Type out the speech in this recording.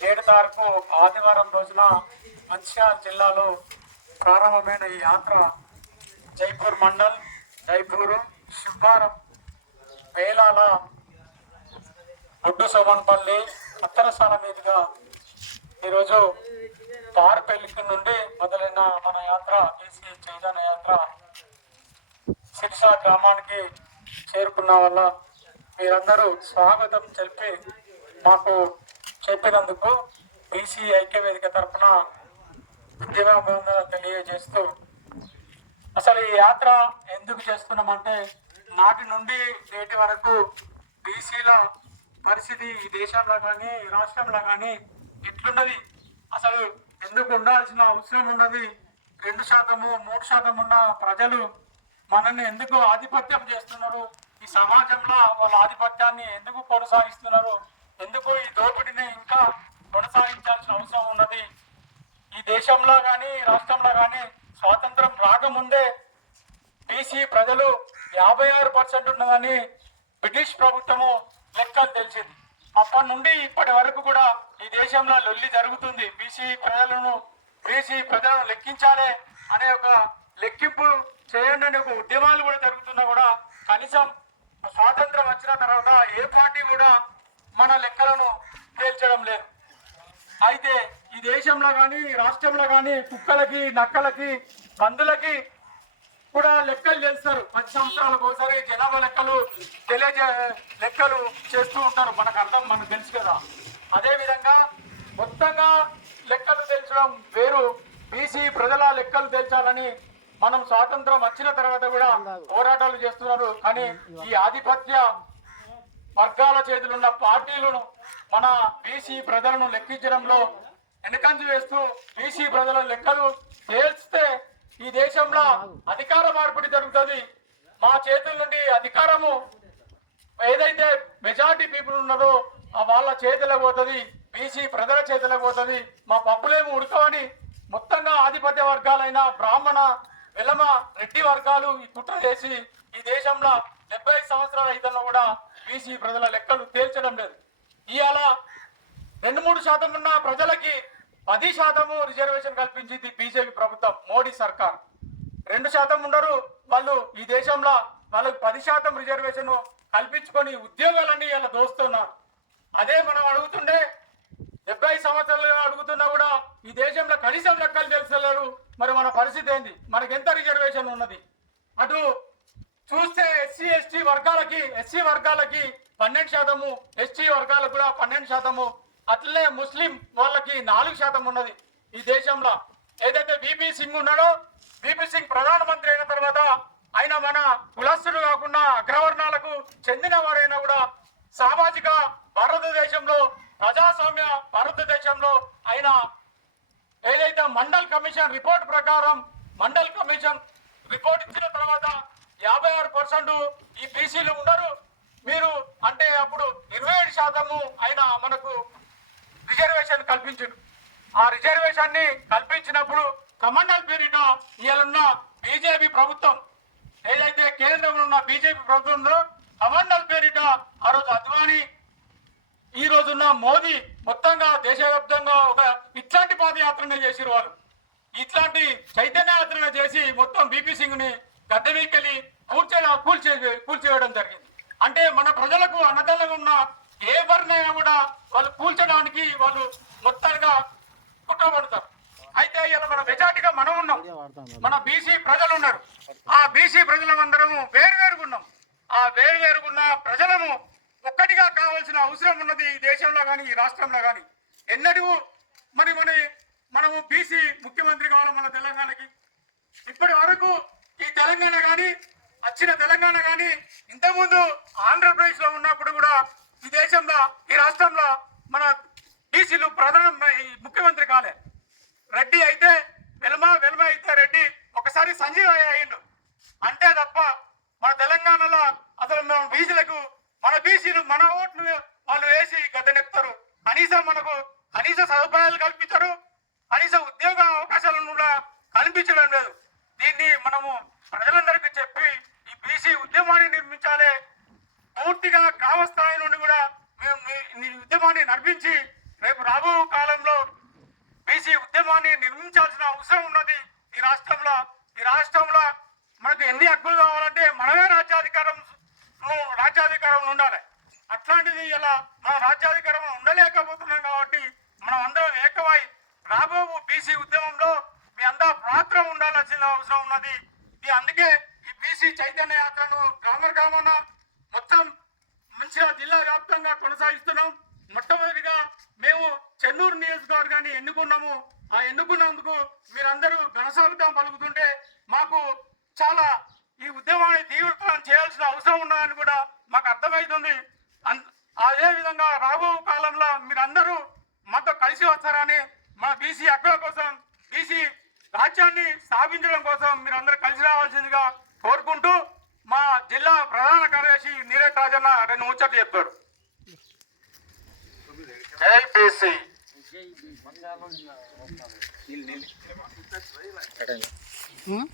ఏడు తారీఖు ఆదివారం రోజున మంచిర్యాల జిల్లాలో ప్రారంభమైన ఈ యాత్ర జైపూర్ మండల్ జైపూరు శుభారం వేలాల ఒడ్డు సోమన్పల్లి అత్తరసాల మీదుగా ఈరోజు పార్పెల్లికి నుండి మొదలైన మన యాత్ర కేసీ చైతన్య యాత్ర శిక్ష గ్రామానికి చేరుకున్న వల్ల మీరందరూ స్వాగతం తెలిపి మాకు చెప్పినందుకు బీసీ ఐక్య వేదిక తరఫున ఉద్యమంగా తెలియజేస్తూ అసలు ఈ యాత్ర ఎందుకు చేస్తున్నామంటే నాటి నుండి నేటి వరకు బీసీల పరిస్థితి ఈ దేశంలో కానీ ఈ రాష్ట్రంలో కానీ ఎట్లున్నది? అసలు ఎందుకు ఉండాల్సిన అవసరం ఉన్నది? రెండు శాతము మూడు శాతం ఉన్న ప్రజలు మనల్ని ఎందుకు ఆధిపత్యం చేస్తున్నారు? ఈ సమాజంలో వాళ్ళ ఆధిపత్యాన్ని ఎందుకు కొనసాగిస్తున్నారు? ఎందుకు ఈ దోపిడీని ఇంకా కొనసాగించాల్సిన అవసరం ఉన్నది. ఈ దేశంలో కానీ రాష్ట్రంలో కానీ స్వాతంత్రం రాకముందే బీసీ ప్రజలు యాభై ఆరు పర్సెంట్ ఉన్నదని బ్రిటిష్ ప్రభుత్వము లెక్కలు తెలిసింది. అప్పటి నుండి ఇప్పటి వరకు కూడా ఈ దేశంలో లొల్లి జరుగుతుంది. బీసీ ప్రజలను బీసీ ప్రజలను లెక్కించాలి అనే ఒక లెక్కింపు చేయండి అనే ఒక ఉద్యమాలు కూడా జరుగుతున్నా కూడా కనీసం స్వాతంత్రం వచ్చిన తర్వాత ఏ పార్టీ కూడా మన లెక్కలను తేల్చడం లేదు. అయితే ఈ దేశంలో కానీ రాష్ట్రంలో కానీ కుక్కలకి నక్కలకి పందులకి కూడా లెక్కలు చేస్తారు పది సంవత్సరాలకు ఒకసారి జనాభా లెక్కలు తెలియజే లెక్కలు చేస్తూ ఉంటారు. మనకు అర్థం మనకు తెలుసు కదా. అదేవిధంగా మొత్తంగా లెక్కలు తెల్చడం వేరు. బీసీ ప్రజల లెక్కలు తెల్చాలని మనం స్వాతంత్రం వచ్చిన తర్వాత కూడా పోరాటాలు చేస్తున్నారు. కానీ ఈ ఆధిపత్య వర్గాల చేతులున్న పార్టీలను మన బీసీ ప్రజలను లెక్కించడంలో వెనుకంజ వేస్తూ బీసీ ప్రజల లెక్కలు తేల్చితే ఈ దేశంలో అధికార మార్పిడి జరుగుతుంది. మా చేతుల నుండి అధికారము ఏదైతే మెజార్టీ పీపుల్ ఉన్నదో ఆ వాళ్ళ చేతులకు పోతుంది బీసీ ప్రజల చేతులకు పోతుంది. మా పప్పులేమో ఉడకవని మొత్తంగా ఆధిపత్య వర్గాలైన బ్రాహ్మణ వెలమ రెడ్డి వర్గాలు ఈ కుట్ర చేసి ఈ దేశంలో డెబ్బై ఐదు సంవత్సరాల అయితేలో కూడా బీసీ ప్రజల లెక్కలు తేల్చడం లేదు. ఇవాళ రెండు మూడు శాతం ఉన్న ప్రజలకి పది శాతము రిజర్వేషన్ కల్పించింది బీజేపీ ప్రభుత్వం మోడీ సర్కార్. రెండు శాతం ఉండరు వాళ్ళు ఈ దేశంలో వాళ్ళకి పది శాతం రిజర్వేషన్ కల్పించుకొని ఉద్యోగాలన్నీ ఇలా దోస్తున్నారు. అదే మనం అడుగుతుండే డెబ్బై సంవత్సరాలు అడుగుతున్నా కూడా ఈ దేశంలో కనీసం లెక్కలు తెలుసలేరు మరి మన పరిస్థితి ఏంది? మనకి ఎంత రిజర్వేషన్ ఉన్నది? అటు చూస్తే ఎస్సీ ఎస్టీ వర్గాలకి ఎస్సీ వర్గాలకి పన్నెండు శాతము ఎస్టీ వర్గాలకు కూడా పన్నెండు శాతము. అట్లనే ముస్లిం వాళ్ళకి నాలుగు శాతం ఉన్నది ఈ దేశంలో. ఏదైతే బీపీ సింగ్ ఉన్నాడో బీపీ సింగ్ ప్రధానమంత్రి అయిన తర్వాత ఆయన మన కులస్తులు కాకుండా అగ్రవర్ణాలకు చెందిన వారైనా కూడా సామాజిక భారతదేశంలో ప్రజాస్వామ్య భారతదేశంలో ఆయన ఏదైతే మండల్ కమిషన్ రిపోర్ట్ ప్రకారం మండల్ కమిషన్ రిపోర్ట్ ఇచ్చిన తర్వాత యాభై ఆరు పర్సెంట్ ఈ బీసీలు ఉండరు మీరు అంటే అప్పుడు ఇరవై ఏడు శాతము ఆయన మనకు రిజర్వేషన్ కల్పించాడు ఆ రిజర్వేషన్ని కల్పించినప్పుడు కమండల్ పేరిట ఇవాళ బీజేపీ ప్రభుత్వం ఏదైతే కేంద్రంలో ఉన్న బీజేపీ ప్రభుత్వంలో కమండల్ పేరిట ఆ రోజు అద్వానీ ఈ రోజున్న మోదీ మొత్తంగా దేశవ్యాప్తంగా ఒక ఇట్లాంటి పాదయాత్రనే చేసిరు వారు ఇట్లాంటి చైతన్య యాత్రను చేసి మొత్తం బీపీ సింగ్ని గద్దె కూర్చే కూల్చే కూల్చేయడం జరిగింది. అంటే మన ప్రజలకు అన్నదల్లంగా ఉన్న ఏ వర్ణైనా కూడా వాళ్ళు కూల్చడానికి వాళ్ళు మొత్తంగా కుట్రపడతారు. అయితే ఇలా మన మెజార్టీగా మనం ఉన్నాం. మన బీసీ ప్రజలు ఉన్నారు. ఆ బీసీ ప్రజలందరము వేరువేరుగా ఉన్నాం. ఆ వేరువేరుగా ఉన్న ప్రజలము ఒక్కటిగా కావాల్సిన అవసరం ఉన్నది ఈ దేశంలో కానీ ఈ రాష్ట్రంలో కానీ ఎన్నడూ మరి మన మనము బీసీ ముఖ్యమంత్రి కావాలి మన తెలంగాణకి? ఇప్పటి వరకు ఈ తెలంగాణ కానీ వచ్చిన తెలంగాణ కానీ ఇంతకుముందు ఆంధ్రప్రదేశ్లో ఉన్నప్పుడు కూడా ఈ దేశంలో ఈ రాష్ట్రంలో మన బీసీలు ప్రధాన ఈ ముఖ్యమంత్రి కాలే. రెడ్డి అయితే వెలమ వెలమ అయితే రెడ్డి ఒకసారి సంజీవ్ అయ్యిండు. అంటే తప్ప మన తెలంగాణలో అసలు మన బీసీలకు మన బీసీలు మన ఓట్లు వాళ్ళు వేసి గద్దెనెక్కుతారు కనీసం మనకు కనీస సదుపాయాలు కల్పించరు కనీస ఉద్యోగ అవకాశాలను కూడా కల్పించడం లేదు. దీన్ని మనము ప్రజలందరికీ చెప్పి బీసీ ఉద్యమాన్ని నిర్మించాలి. పూర్తిగా గ్రామ స్థాయి నుండి కూడా మేము మీ ఉద్యమాన్ని నడిపించి రేపు రాబో కాలంలో బీసీ ఉద్యమాన్ని నిర్మించాల్సిన అవసరం ఉన్నది ఈ రాష్ట్రంలో. ఈ రాష్ట్రంలో మనకు ఎన్ని హక్కులు కావాలంటే మనమే రాజ్యాధికారం రాజ్యాధికారంలో ఉండాలి. అట్లాంటిది ఇలా మనం రాజ్యాధికారంలో ఉండలేకపోతున్నాం కాబట్టి మనం అందరం ఏకమై రాబో బీసీ ఉద్యమంలో మీ అందరూ పాత్ర ఉండాల్సిన అవసరం ఉన్నది. మీ అందుకే ఈ చైతన్య యాత్రను గ్రామ గ్రామాన మొత్తం మంచిగా జిల్లా వ్యాప్తంగా కొనసాగిస్తున్నాం. మొట్టమొదటిగా మేము చెన్నూరు నియోజకవర్గాన్ని ఎన్నుకున్నాము. ఆ ఎన్నుకున్నందుకు మీరందరూ ఘనస్వాగతం పలుకుతుంటే మాకు చాలా ఈ ఉద్యమాన్ని తీవ్రతరం చేయాల్సిన అవసరం ఉన్నదని కూడా మాకు అర్థమవుతుంది అన్- అదే విధంగా రాబో కాలంలో మీరందరూ మాతో కలిసి వస్తారని మా బీసీ హక్కుల కోసం బీసీ రాజ్యాన్ని స్థాపించడం కోసం మీరందరూ కలిసి రావాల్సిందిగా కోరుకుంటూ మా జిల్లా ప్రధాన కార్యదర్శి నీరజ్ రాజన్న రెండు ముచ్చట్లు ఉం?